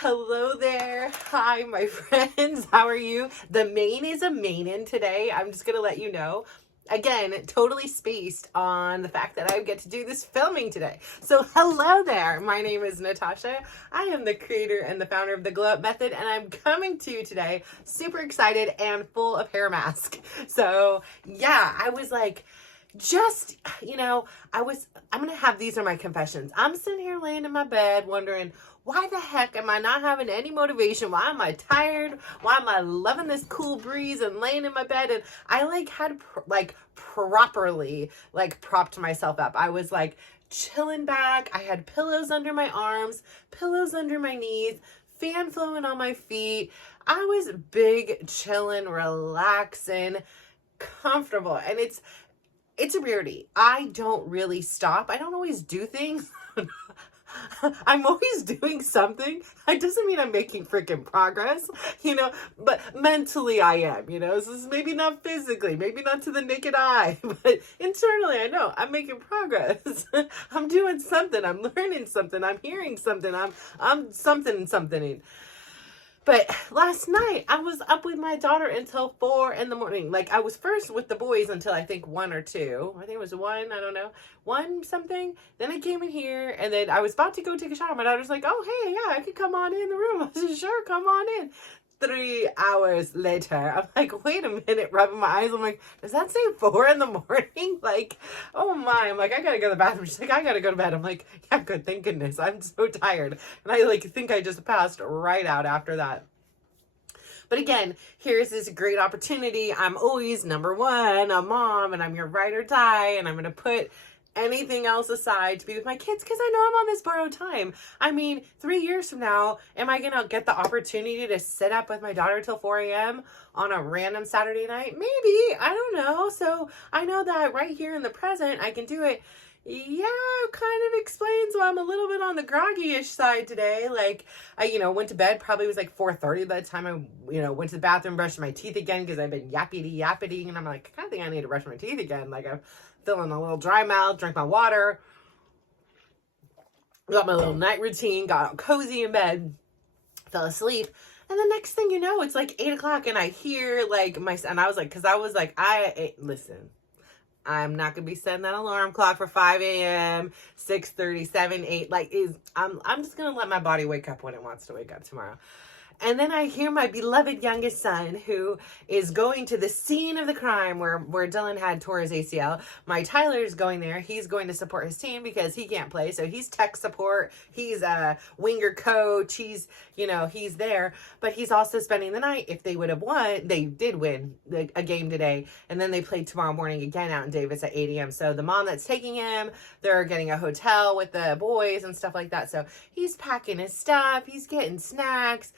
Hello there. Hi, my friends. How are you? The main is a mainin today. I'm just going to let you know. Again, totally spaced on the fact that I get to do this filming today. So, hello there. My name is Natasha. I am the creator and the founder of the Glow Up Method, and I'm coming to you today super excited and full of hair mask. So, yeah, I was like, I'm going to have these are my confessions. I'm sitting here laying in my bed wondering, why the heck am I not having any motivation? Why am I tired? Why am I loving this cool breeze and laying in my bed? And I had properly propped myself up. I was chilling back. I had pillows under my arms, pillows under my knees, fan flowing on my feet. I was big, chilling, relaxing, comfortable. And it's a rarity. I don't really stop. I don't always do things. I'm always doing something. It doesn't mean I'm making freaking progress, but mentally I am, This is maybe not physically, maybe not to the naked eye, but internally I know I'm making progress. I'm doing something. I'm learning something. I'm hearing something. I'm something. But last night, I was up with my daughter until 4 in the morning. I was first with the boys until I think 1 or 2. I think it was 1, I don't know. 1 something. Then I came in here, and then I was about to go take a shower. My daughter's like, oh, hey, yeah, I could come on in the room. I said, sure, come on in. 3 hours later, I'm like, wait a minute, rubbing my eyes. I'm like, does that say 4 in the morning? Oh my, I'm like, I gotta go to the bathroom. She's like, I gotta go to bed. I'm like, yeah, good, thank goodness. I'm so tired. And I think I just passed right out after that. But again, here's this great opportunity. I'm always number one, a mom, and I'm your ride or die, and I'm going to put anything else aside to be with my kids because I know I'm on this borrowed time. I mean, 3 years from now, am I going to get the opportunity to sit up with my daughter till 4 a.m. on a random Saturday night? Maybe. I don't know. So I know that right here in the present, I can do it. Yeah, kind of explains why I'm a little bit on the groggy-ish side today. I went to bed, probably was 4:30 by the time I, went to the bathroom, brushed my teeth again because I've been yappity, and I'm like, I kind of think I need to brush my teeth again. I'm feeling a little dry mouth, drank my water, got my little night routine, got all cozy in bed, fell asleep. And the next thing you know, it's 8 o'clock and I hear and I was listen, I'm not gonna be setting that alarm clock for 5 a.m., 6:30, 7, 8. I'm just gonna let my body wake up when it wants to wake up tomorrow. And then I hear my beloved youngest son, who is going to the scene of the crime where Dylan had tore his ACL. My Tyler's going there. He's going to support his team because he can't play. So he's tech support. He's a winger coach. He's there. But he's also spending the night. If they would have won, they did win a game today. And then they play tomorrow morning again out in Davis at 8 a.m. So the mom that's taking him, they're getting a hotel with the boys and stuff like that. So he's packing his stuff. He's getting snacks.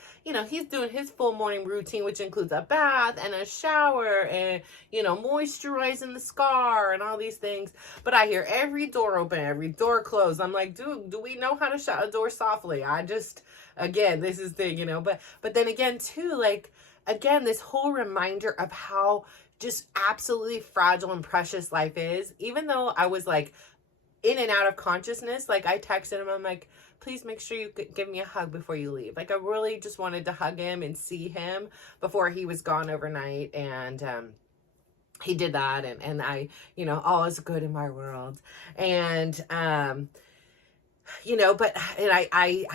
He's doing his full morning routine, which includes a bath and a shower and, moisturizing the scar and all these things. But I hear every door open, every door close. I'm like, dude, do we know how to shut a door softly? Again, this is the, but then again, too, again, this whole reminder of how just absolutely fragile and precious life is. Even though I was in and out of consciousness, I texted him, I'm like, please make sure you give me a hug before you leave. I really just wanted to hug him and see him before he was gone overnight. And he did that. And I, all is good in my world. And, I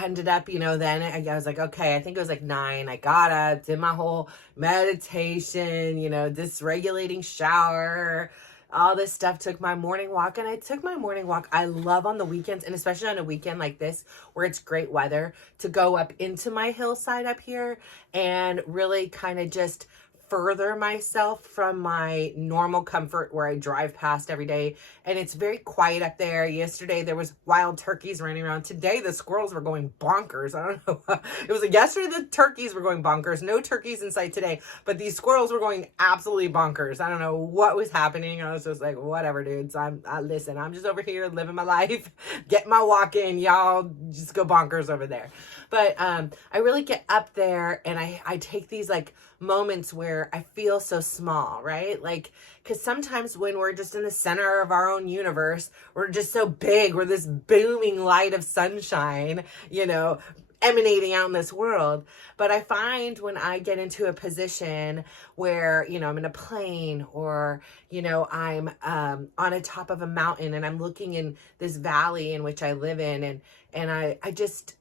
ended up, then I was like, okay, I think it was 9. I got up, did my whole meditation, dysregulating shower, all this stuff, took my morning walk. And I took my morning walk. I love on the weekends, and especially on a weekend like this where it's great weather, to go up into my hillside up here and really kind of just further myself from my normal comfort where I drive past every day. And it's very quiet up there. Yesterday there was wild turkeys running around. Today the squirrels were going bonkers. I don't know. It was yesterday the turkeys were going bonkers. No turkeys in sight today, but these squirrels were going absolutely bonkers. I don't know what was happening. I was just like, whatever, dudes. Listen, I'm just over here living my life, getting my walk in. Y'all just go bonkers over there. But I really get up there and I take these moments where I feel so small, right? Because sometimes when we're just in the center of our own universe, we're just so big. We're this booming light of sunshine, emanating out in this world. But I find when I get into a position where, you know, I'm in a plane, or, you know, I'm on a top of a mountain and I'm looking in this valley in which I live in, and I just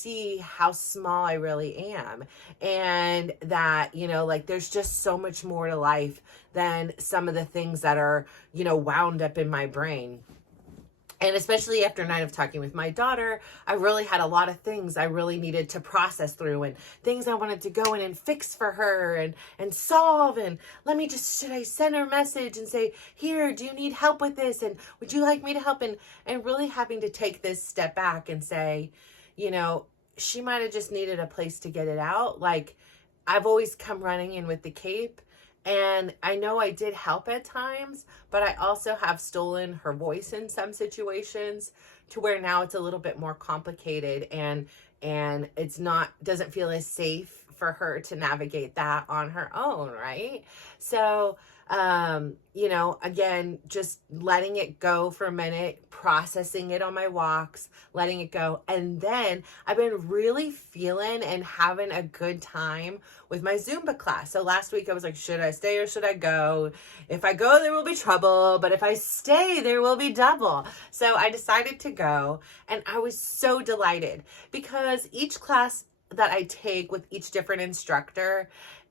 see how small I really am, and that, you know, like there's just so much more to life than some of the things that are, you know, wound up in my brain. And especially after a night of talking with my daughter, I really had a lot of things I really needed to process through, and things I wanted to go in and fix for her and solve. And should I send her a message and say, here, do you need help with this? And would you like me to help? And really having to take this step back and say, you know, she might have just needed a place to get it out. Like, I've always come running in with the cape. And I know I did help at times, but I also have stolen her voice in some situations, to where now it's a little bit more complicated, and it's doesn't feel as safe for her to navigate that on her own, right? So, you know, again, just letting it go for a minute, processing it on my walks, letting it go. And then I've been really feeling and having a good time with my Zumba class. So last week I was like, should I stay or should I go? If I go, there will be trouble, but if I stay, there will be double. So I decided to go, and I was so delighted, because each class that I take with each different instructor,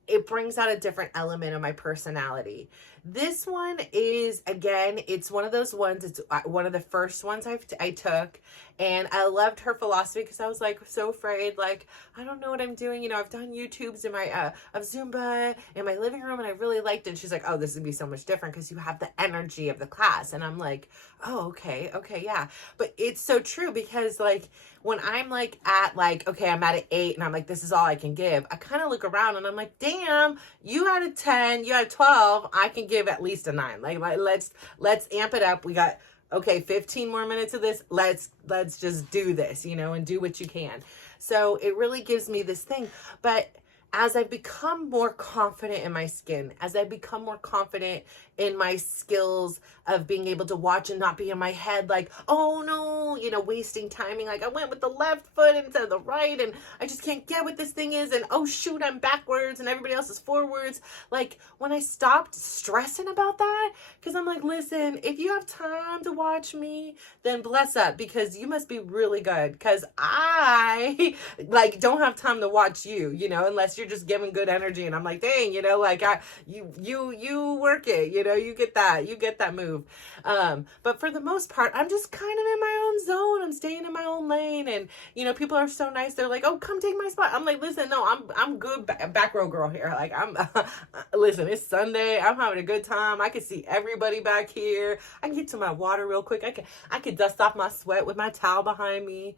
it brings out a different element of my personality. This one is, again, it's one of those ones, it's one of the first ones I took, and I loved her philosophy, because I was like so afraid, like, I don't know what I'm doing. You know, I've done YouTubes in my, of Zumba in my living room, and I really liked it. And she's like, oh, this would be so much different because you have the energy of the class. And I'm like, oh, okay, yeah. But it's so true, because like, when I'm like at like, okay, I'm at an 8 and I'm like, this is all I can give, I kind of look around and I'm like, damn, you had a 10, you had a 12, I can give at least a 9. Like let's amp it up. We got, okay, 15 more minutes of this. Let's just do this, you know, and do what you can. So it really gives me this thing. But as I've become more confident in my skin, as I've become more confident in my skills of being able to watch and not be in my head like, oh no, you know, wasting timing. Like, I went with the left foot instead of the right, and I just can't get what this thing is. And oh shoot, I'm backwards and everybody else is forwards. Like, when I stopped stressing about that, because I'm like, listen, if you have time to watch me, then bless up, because you must be really good. Because I like don't have time to watch you, you know, unless you're just giving good energy. And I'm like, dang, you know, like you work it, you know, you get that move. But for the most part, I'm just kind of in my own zone. I'm staying in my own lane. And, you know, people are so nice. They're like, oh, come take my spot. I'm like, listen, no, I'm good. Back row girl here. Like, listen, it's Sunday. I'm having a good time. I can see everybody back here. I can get to my water real quick. I could dust off my sweat with my towel behind me.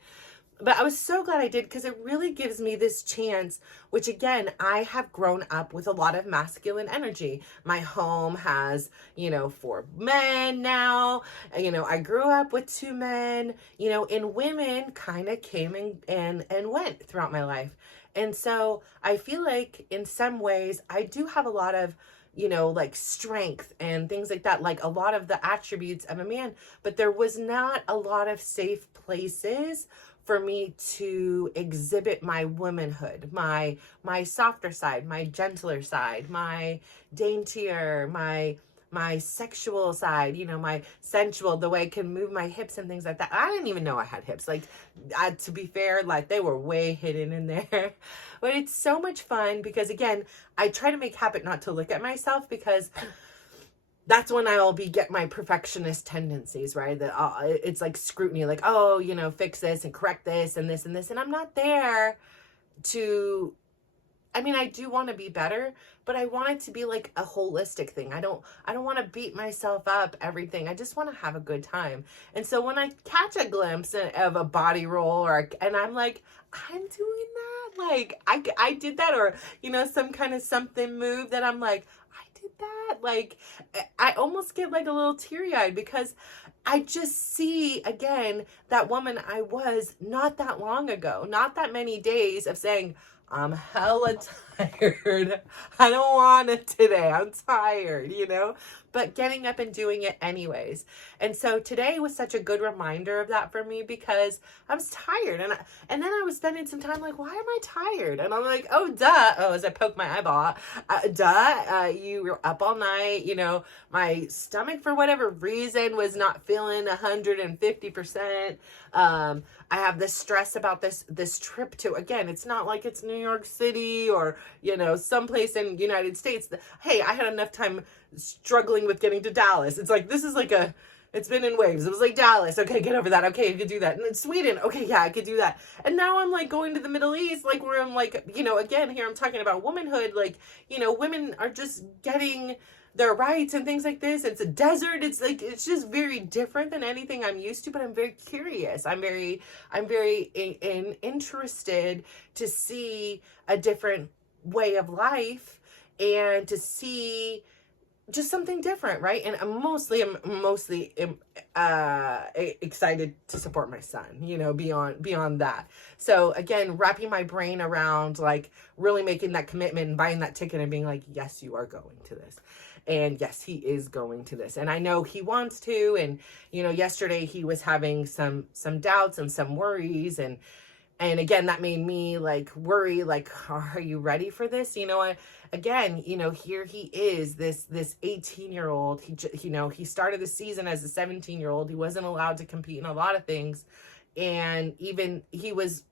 But I was so glad I did, because it really gives me this chance, which again, I have grown up with a lot of masculine energy. My home has, you know, 4 men now. You know, I grew up with 2 men, you know, and women kind of came and went throughout my life. And so I feel like in some ways I do have a lot of, you know, like strength and things like that, like a lot of the attributes of a man, but there was not a lot of safe places for me to exhibit my womanhood, my softer side, my gentler side, my daintier, my sexual side, you know, my sensual, the way I can move my hips and things like that. I didn't even know I had hips. Like, to be fair, like they were way hidden in there. But it's so much fun, because again, I try to make habit not to look at myself, because that's when I'll get my perfectionist tendencies, right? That it's like scrutiny, like, oh, you know, fix this and correct this and this and this. And I'm not there to, I mean, I do want to be better, but I want it to be like a holistic thing. I don't want to beat myself up, everything. I just want to have a good time. And so when I catch a glimpse of a body roll, and I'm like, I'm doing that. Like, I did that, or, you know, some kind of something move that I'm like, that, like, I almost get like a little teary-eyed, because I just see again that woman I was not that long ago, not that many days of saying, I'm hella tired. I don't want it today. I'm tired, but getting up and doing it anyways. And so today was such a good reminder of that for me because I was tired. And then I was spending some time like, why am I tired? And I'm like, oh, duh. Oh, as I poke my eyeball, you were up all night. My stomach, for whatever reason, was not feeling 150%. I have this stress about this trip to, again, it's not like it's New York City or, someplace in United States. Hey, I had enough time struggling with getting to Dallas. It's like, this is like it's been in waves. It was like Dallas. Okay, get over that. Okay, I could do that. And then Sweden. Okay, yeah, I could do that. And now I'm like going to the Middle East, like where I'm like, again, here I'm talking about womanhood. Like, women are just getting their rights and things like this. It's a desert. It's like, it's just very different than anything I'm used to, but I'm very curious. I'm very interested to see a different way of life and to see just something different, right? And I'm mostly excited to support my son, beyond that. So again, wrapping my brain around like really making that commitment and buying that ticket and being like, yes, you are going to this. And yes, he is going to this. And I know he wants to. And, yesterday he was having some doubts and some worries. And again, that made me like worry, like, are you ready for this? Again, here he is, this 18-year-old. He started the season as a 17-year-old. He wasn't allowed to compete in a lot of things. And even this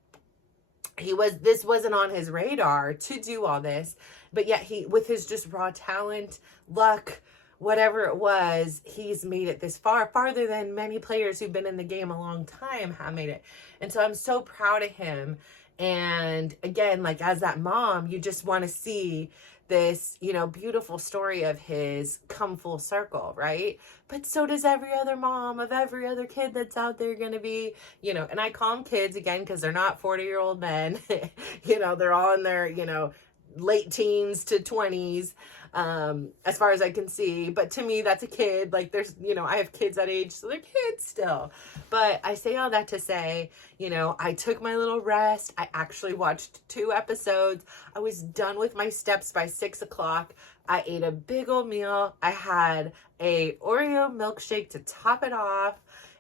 wasn't on his radar to do all this, but yet he, with his just raw talent, luck, whatever it was, he's made it this far, farther than many players who've been in the game a long time have made it. And so I'm so proud of him. And again, like as that mom, you just want to see this, beautiful story of his come full circle, right? But so does every other mom of every other kid that's out there going to be, and I call them kids again, because they're not 40-year-old men, they're all in their, late teens to 20s, as far as I can see. But to me, that's a kid. Like there's, I have kids that age, so they're kids still. But I say all that to say, I took my little rest. I actually watched 2 episodes. I was done with my steps by 6 o'clock. I ate a big old meal. I had a Oreo milkshake to top it off.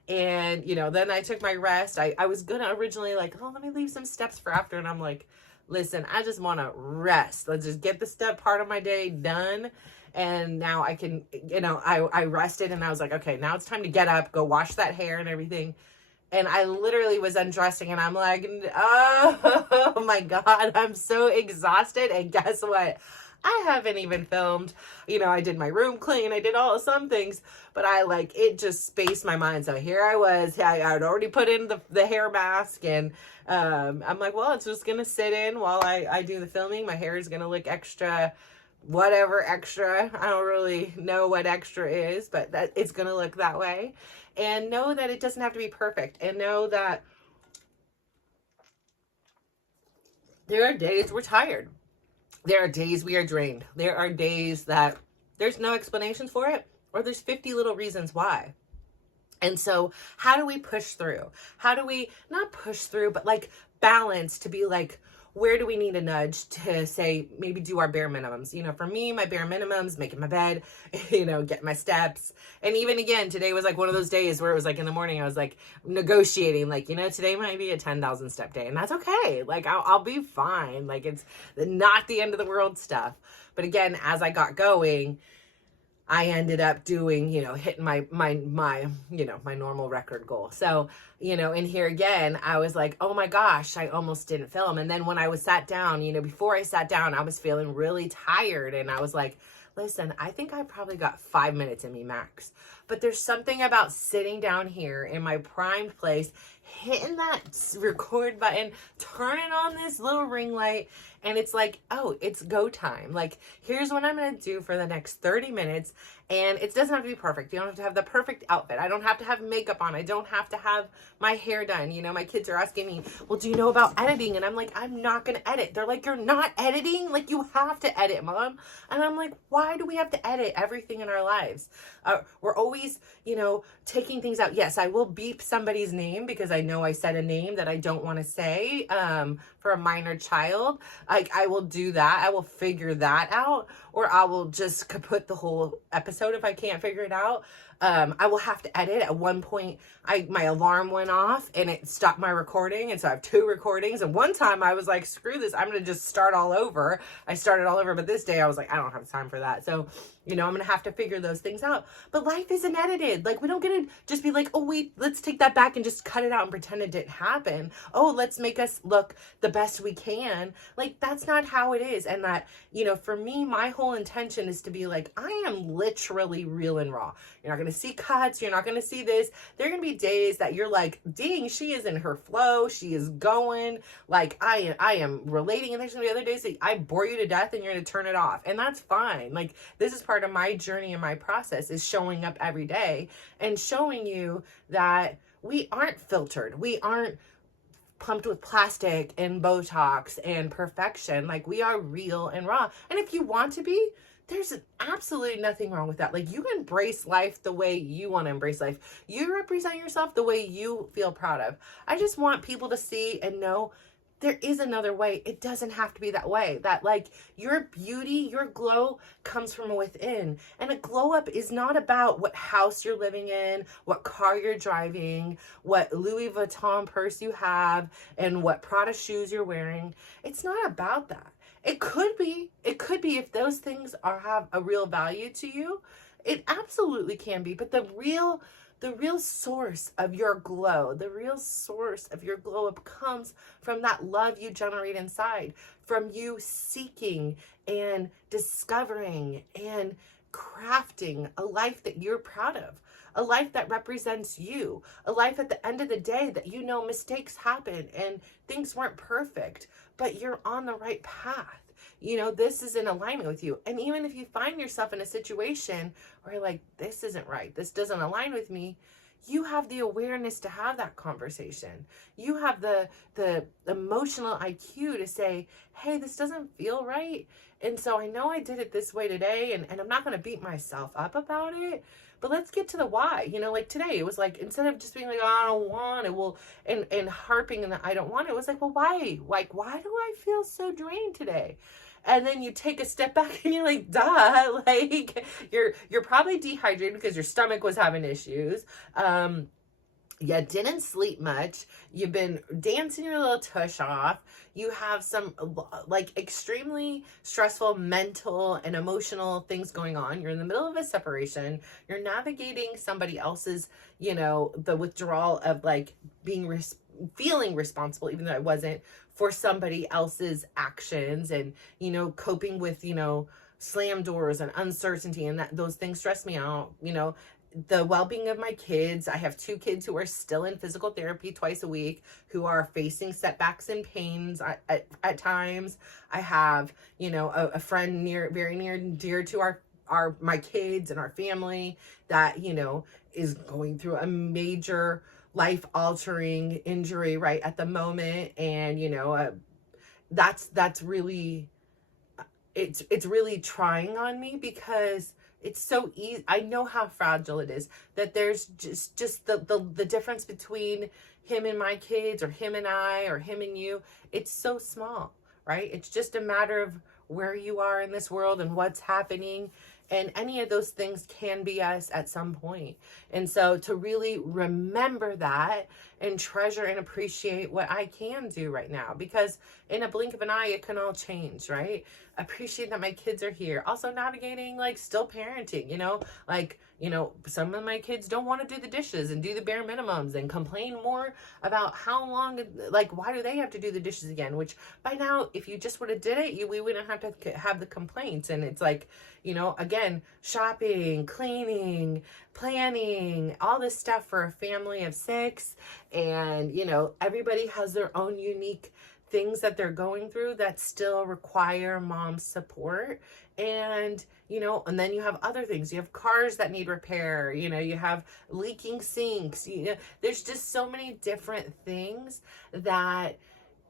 And, then I took my rest. I was gonna originally like, oh, let me leave some steps for after. And I'm like, listen, I just want to rest. Let's just get the step part of my day done. And now I can, I rested and I was like, okay, now it's time to get up, go wash that hair and everything. And I literally was undressing and I'm like, oh my God, I'm so exhausted. And guess what? I haven't even filmed. I did my room clean. I did some things, but it just spaced my mind. So here I was. I had already put in the hair mask and I'm like, well, it's just going to sit in while I do the filming. My hair is going to look extra, whatever extra. I don't really know what extra is, but that it's going to look that way. And know that it doesn't have to be perfect. And know that there are days we're tired. There are days we are drained. There are days that there's no explanations for it, or there's 50 little reasons why. And so how do we push through? How do we not push through, but like balance to be like, where do we need a nudge to say, maybe do our bare minimums? For me, my bare minimums, making my bed, getting my steps. And even again, today was like one of those days where it was like in the morning, I was like negotiating, like, today might be a 10,000 step day and that's okay. Like I'll be fine. Like it's not the end of the world stuff. But again, as I got going, I ended up doing, hitting my normal record goal. So, and here again, I was like, oh my gosh, I almost didn't film. And then when I was sat down, before I sat down, I was feeling really tired. And I was like, listen, I think I probably got 5 minutes in me max. But there's something about sitting down here in my primed place, hitting that record button, turning on this little ring light, and it's like, oh, it's go time. Like, here's what I'm going to do for the next 30 minutes. And it doesn't have to be perfect. You don't have to have the perfect outfit. I don't have to have makeup on. I don't have to have my hair done. My kids are asking me, well, do you know about editing? And I'm like, I'm not going to edit. They're like, you're not editing? Like, you have to edit, Mom. And I'm like, why do we have to edit everything in our lives? We're always, taking things out. Yes, I will beep somebody's name because I know I said a name that I don't want to say. for a minor child, like I will do that. I will figure that out, or I will just kaput the whole episode if I can't figure it out. I will have to edit. At one point, my alarm went off and it stopped my recording, and so I have 2 recordings. And one time I was like, screw this, I'm gonna just start all over. I started all over, but this day I was like, I don't have time for that. So, you know, I'm gonna have to figure those things out. But life isn't edited. Like, we don't get to just be like, oh wait, let's take that back and just cut it out and pretend it didn't happen. Oh, let's make us look the best we can. Like, that's not how it is. And that, you know, for me, my whole intention is to be like, I am literally real and raw. You're not going to see cuts. You're not going to see this. There are going to be days that you're like, dang, she is in her flow. She is going. Like, I am relating. And there's going to be other days that I bore you to death and you're going to turn it off. And that's fine. Like, this is part of my journey and my process, is showing up every day and showing you that we aren't filtered. We aren't pumped with plastic and Botox and perfection. Like, we are real and raw. And if you want to be, there's absolutely nothing wrong with that. Like, you embrace life the way you want to embrace life. You represent yourself the way you feel proud of. I just want people to see and know there is another way. It doesn't have to be that way. That, like, your beauty, your glow comes from within. And a glow up is not about what house you're living in, what car you're driving, what Louis Vuitton purse you have, and what Prada shoes you're wearing. It's not about that. It could be if those things have a real value to you. It absolutely can be. But the real source of your glow, the real source of your glow up comes from that love you generate inside, from you seeking and discovering and crafting a life that you're proud of, a life that represents you, a life at the end of the day that, you know, mistakes happen and things weren't perfect, but you're on the right path. You know, this is in alignment with you. And even if you find yourself in a situation where you're like, this isn't right, this doesn't align with me, you have the awareness to have that conversation. You have the emotional IQ to say, hey, this doesn't feel right. And so I know I did it this way today, and I'm not going to beat myself up about it. But let's get to the why. You know, like today, it was like, instead of just being like, oh, I don't want it, well, and harping in the I don't want it, it was like, well, why? Like, why do I feel so drained today? And then you take a step back and you're like, duh, like you're probably dehydrated because your stomach was having issues. You didn't sleep much. You've been dancing your little tush off. You have some like extremely stressful mental and emotional things going on. You're in the middle of a separation. You're navigating somebody else's, you know, the withdrawal of like feeling responsible, even though I wasn't, for somebody else's actions, and, you know, coping with, you know, slam doors and uncertainty, and that those things stress me out. You know, the well-being of my kids. I have 2 kids who are still in physical therapy twice a week, who are facing setbacks and pains at times. I have, you know, a friend very near and dear to my kids and our family that, you know, is going through a major life-altering injury right at the moment. And, you know, that's really, it's really trying on me, because it's so easy. I know how fragile it is, that there's just the difference between him and my kids, or him and I, or him and you. It's so small, right? It's just a matter of where you are in this world and what's happening. And any of those things can be us at some point. And so to really remember that and treasure and appreciate what I can do right now, because in a blink of an eye, it can all change, right? Appreciate that my kids are here. Also navigating, like, still parenting, you know, like, you know, some of my kids don't want to do the dishes and do the bare minimums and complain more about how long, like, why do they have to do the dishes again? Which by now, if you just would have did it, we wouldn't have to have the complaints. And it's like, you know, again, shopping, cleaning, planning, all this stuff for a family of 6. And, you know, everybody has their own unique things that they're going through that still require mom's support. And, you know, and then you have other things. You have cars that need repair, you know, you have leaking sinks, you know, there's just so many different things that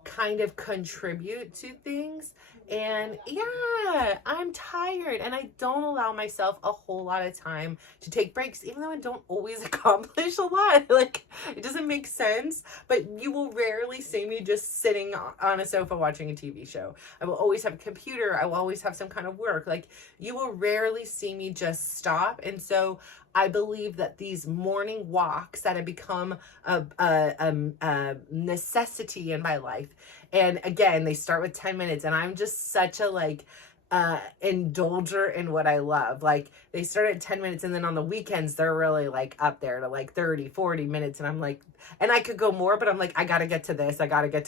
kind of contribute to things. And yeah, I'm tired and I don't allow myself a whole lot of time to take breaks, even though I don't always accomplish a lot. Like, it doesn't make sense, but you will rarely see me just sitting on a sofa watching a TV show. I will always have a computer. I will always have some kind of work. Like, you will rarely see me just stop. And so I believe that these morning walks that have become a necessity in my life. And again, they start with 10 minutes, and I'm just such a like indulger in what I love. Like, they start at 10 minutes, and then on the weekends they're really like up there to like 30-40 minutes, and I'm like, and I could go more, but I'm like, I gotta get to this, I have to get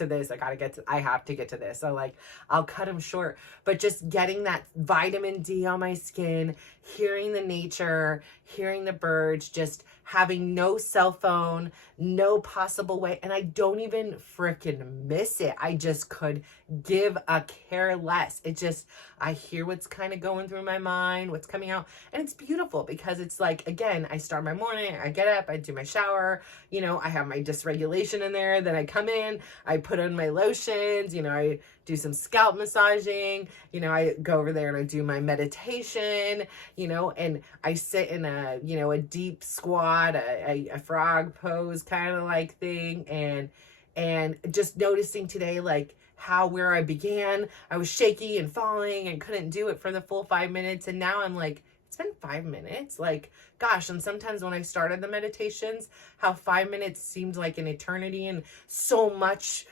to this. So like, I'll cut them short. But just getting that vitamin D on my skin, hearing the nature, hearing the birds, just having no cell phone, no possible way, and I don't even freaking miss it. I just could give a care less. It just, I hear what's kind of going through my mind, what's coming out, and it's beautiful because it's like, again, I start my morning, I get up, I do my shower, you know, I have my dysregulation in there, then I come in, I put on my lotions, you know, I do some scalp massaging, you know, I go over there and I do my meditation, you know, and I sit in a, you know, a deep squat, a frog pose kind of like thing, and just noticing today, like, how where I began, I was shaky and falling and couldn't do it for the full 5 minutes, and now I'm like, it's been 5 minutes, like, gosh. And sometimes when I started the meditations, how 5 minutes seemed like an eternity, and so much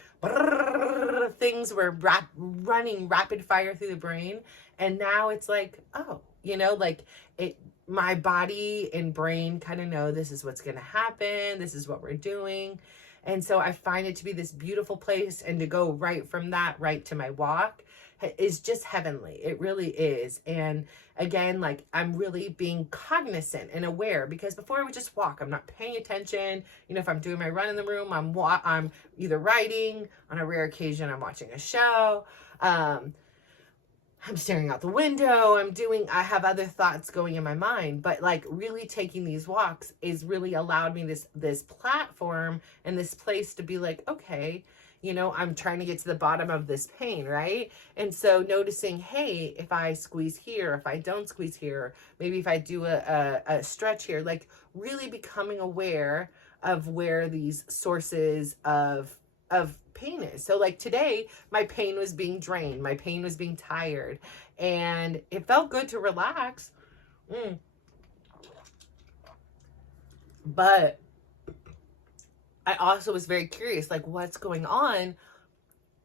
things were running rapid fire through the brain, and now it's like, oh, you know, like, it, my body and brain kind of know this is what's going to happen, this is what we're doing. And so I find it to be this beautiful place, and to go right from that right to my walk is just heavenly. It really is. And again, like, I'm really being cognizant and aware, because before I would just walk, I'm not paying attention. You know, if I'm doing my run in the room, I'm either writing, on a rare occasion I'm watching a show, I'm staring out the window, I have other thoughts going in my mind. But like, really taking these walks is really allowed me this platform and this place to be like, okay, you know, I'm trying to get to the bottom of this pain, right? And so noticing, hey, if I squeeze here, if I don't squeeze here, maybe if I do a stretch here, like, really becoming aware of where these sources of pain is. So like, today, my pain was being drained, my pain was being tired, and it felt good to relax. But I also was very curious, like, what's going on,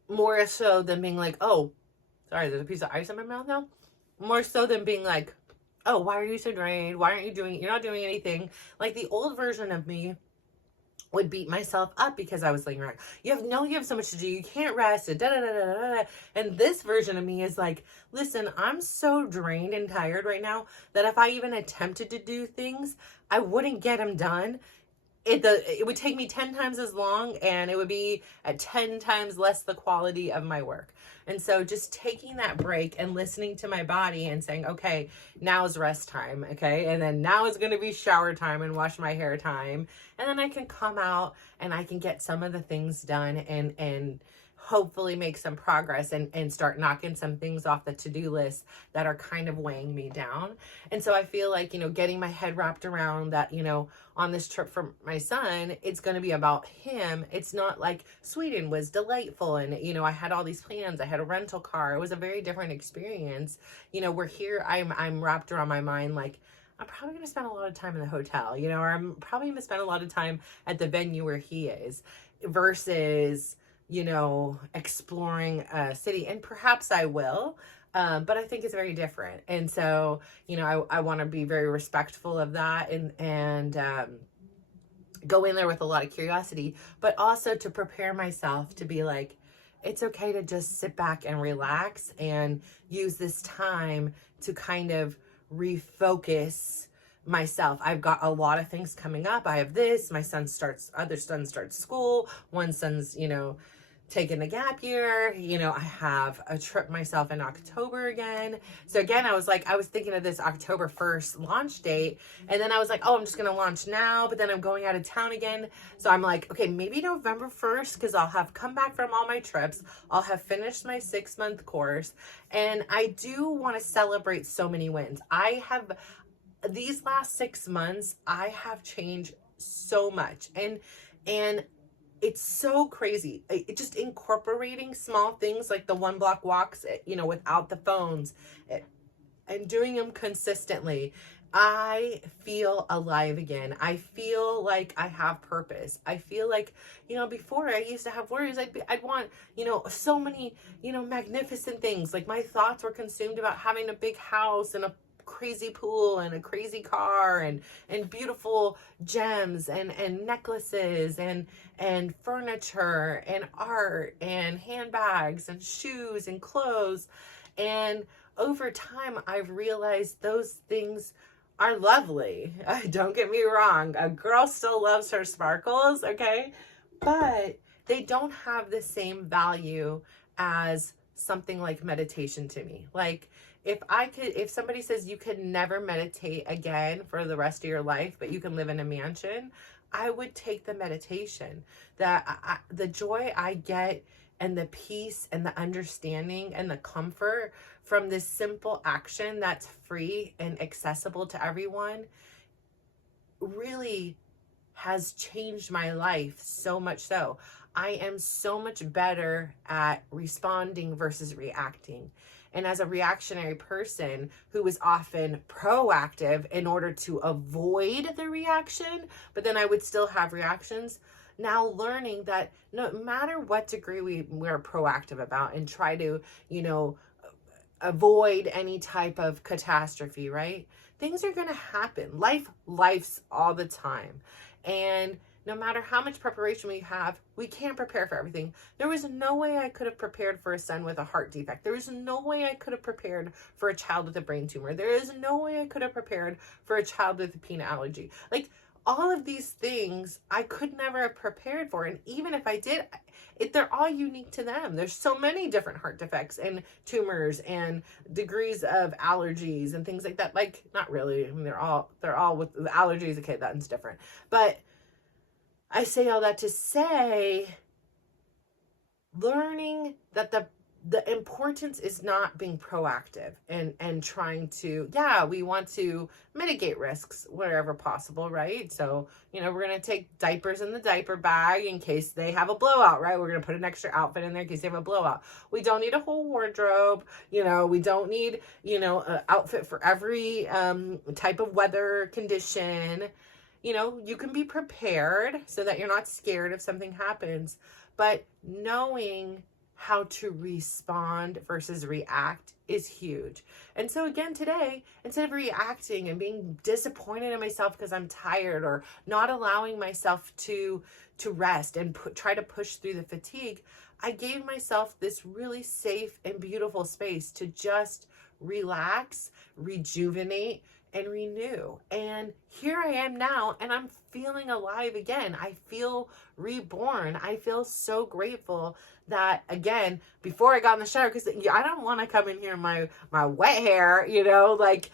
more so than being like, oh, sorry, there's a piece of ice in my mouth now. More so than being like, oh, why are you so drained? Why aren't you you're not doing anything? Like, the old version of me would beat myself up because I was laying around. You have so much to do. You can't rest. And this version of me is like, listen, I'm so drained and tired right now that if I even attempted to do things, I wouldn't get them done. It would take me 10 times as long, and it would be at 10 times less the quality of my work. And so just taking that break and listening to my body and saying, okay, now is rest time. Okay. And then now is going to be shower time and wash my hair time. And then I can come out and I can get some of the things done and hopefully make some progress and start knocking some things off the to-do list that are kind of weighing me down. And so I feel like, you know, getting my head wrapped around that, you know, on this trip for my son, it's going to be about him. It's not like Sweden was delightful and, you know, I had all these plans. I had a rental car. It was a very different experience. You know, we're here. I'm wrapped around my mind like, I'm probably going to spend a lot of time in the hotel, you know, or I'm probably going to spend a lot of time at the venue where he is, versus, you know, exploring a city. And perhaps I will, but I think it's very different. And so, you know, I want to be very respectful of that and go in there with a lot of curiosity, but also to prepare myself to be like, it's okay to just sit back and relax and use this time to kind of refocus myself. I've got a lot of things coming up. I have this, my other son starts school. One son's, you know, taken a gap year. You know, I have a trip myself in October again. So again, I was thinking of this October 1st launch date. And then I was like, oh, I'm just going to launch now, but then I'm going out of town again. So I'm like, okay, maybe November 1st, because I'll have come back from all my trips. I'll have finished my 6-month course. And I do want to celebrate so many wins. These last 6 months, I have changed so much. And it's so crazy. It just incorporating small things like the 1 block walks, you know, without the phones, and doing them consistently. I feel alive again. I feel like I have purpose. I feel like, you know, before I used to have worries. I'd want, you know, so many, you know, magnificent things. Like my thoughts were consumed about having a big house and a crazy pool and a crazy car and beautiful gems and necklaces and furniture and art and handbags and shoes and clothes. And over time, I've realized those things are lovely. Don't get me wrong. A girl still loves her sparkles, okay? But they don't have the same value as something like meditation to me. Like, if somebody says you could never meditate again for the rest of your life, but you can live in a mansion, I would take the meditation. The joy I get and the peace and the understanding and the comfort from this simple action that's free and accessible to everyone really has changed my life so much so. I am so much better at responding versus reacting. And as a reactionary person who is often proactive in order to avoid the reaction, but then I would still have reactions, now learning that no matter what degree we're proactive about and try to, you know, avoid any type of catastrophe, right? Things are going to happen. Life's all the time. And no matter how much preparation we have, we can't prepare for everything. There was no way I could have prepared for a son with a heart defect. There was no way I could have prepared for a child with a brain tumor. There is no way I could have prepared for a child with a peanut allergy. Like, all of these things I could never have prepared for. And even if I did, they're all unique to them. There's so many different heart defects and tumors and degrees of allergies and things like that. Like, not really. I mean, they're all with the allergies. Okay, that's different. But I say all that to say, learning that the importance is not being proactive and trying to, we want to mitigate risks wherever possible, right? So, you know, we're going to take diapers in the diaper bag in case they have a blowout, right? We're going to put an extra outfit in there in case they have a blowout. We don't need a whole wardrobe. You know, we don't need, you know, an outfit for every type of weather condition. You know, you can be prepared so that you're not scared if something happens, but knowing how to respond versus react is huge. And so again, today, instead of reacting and being disappointed in myself because I'm tired or not allowing myself to rest and try to push through the fatigue, I gave myself this really safe and beautiful space to just relax, rejuvenate, and renew. And here I am now, and I'm feeling alive again. I feel reborn. I feel so grateful that, again, before I got in the shower, because I don't want to come in here in my wet hair, you know, like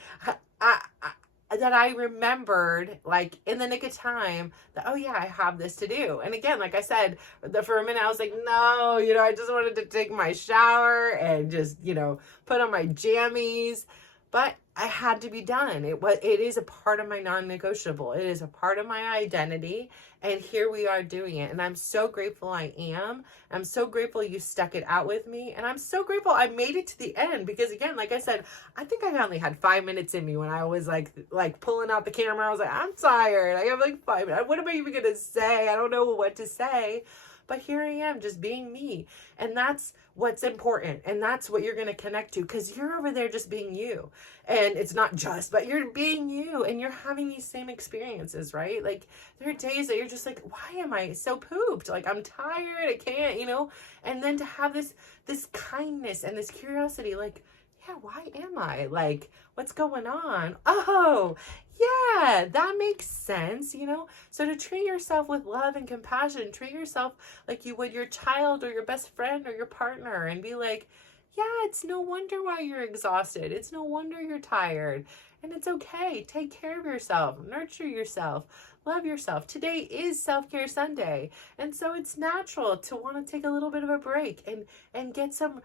that I remembered, like, in the nick of time that, oh yeah, I have this to do. And again, like I said, for a minute I was like, no, you know, I just wanted to take my shower and just, you know, put on my jammies. But I had to be done. It is a part of my non-negotiable. It is a part of my identity. And here we are doing it. And I'm so grateful I am. I'm so grateful you stuck it out with me. And I'm so grateful I made it to the end. Because again, like I said, I think I only had 5 minutes in me when I was like pulling out the camera. I was like, I'm tired. I have like 5 minutes. What am I even going to say? I don't know what to say. But here I am, just being me. And that's what's important. And that's what you're going to connect to, because you're over there just being you. And it's not just, but you're being you. And you're having these same experiences, right? Like, there are days that you're just like, why am I so pooped? Like, I'm tired. I can't, you know? And then to have this kindness and this curiosity, like, yeah, why am I? Like, what's going on? Oh, yeah, that makes sense, you know? So to treat yourself with love and compassion, treat yourself like you would your child or your best friend or your partner, and be like, yeah, it's no wonder why you're exhausted. It's no wonder you're tired. And it's okay. Take care of yourself, nurture yourself, love yourself. Today is Self-Care Sunday. And so it's natural to want to take a little bit of a break and get some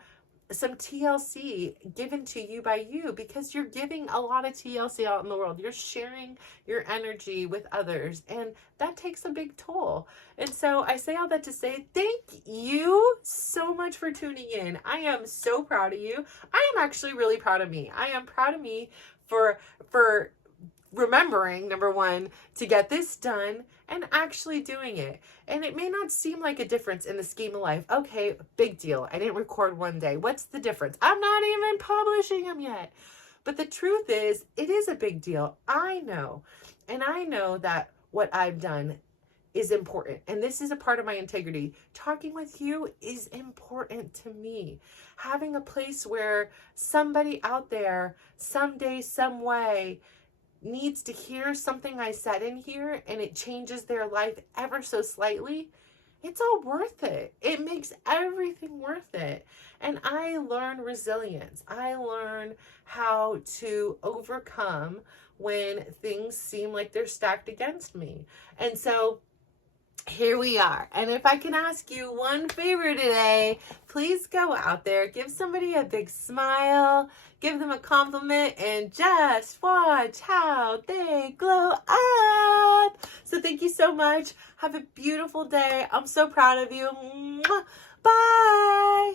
TLC given to you by you, because you're giving a lot of TLC out in the world. You're sharing your energy with others, and that takes a big toll. And so I say all that to say thank you so much for tuning in. I am so proud of you. I am actually really proud of me. I am proud of me for remembering, number one, to get this done and actually doing it. And it may not seem like a difference in the scheme of life. Okay, big deal. I didn't record one day. What's the difference? I'm not even publishing them yet. But the truth is, it is a big deal. I know. And I know that what I've done is important. And this is a part of my integrity. Talking with you is important to me. Having a place where somebody out there, someday, some way, needs to hear something I said in here and it changes their life ever so slightly, it's all worth it. It makes everything worth it. And I learn resilience. I learn how to overcome when things seem like they're stacked against me. And so here we are. And if I can ask you one favor today, please go out there, give somebody a big smile, give them a compliment, and just watch how they glow up. So thank you so much. Have a beautiful day. I'm so proud of you. Mwah. Bye.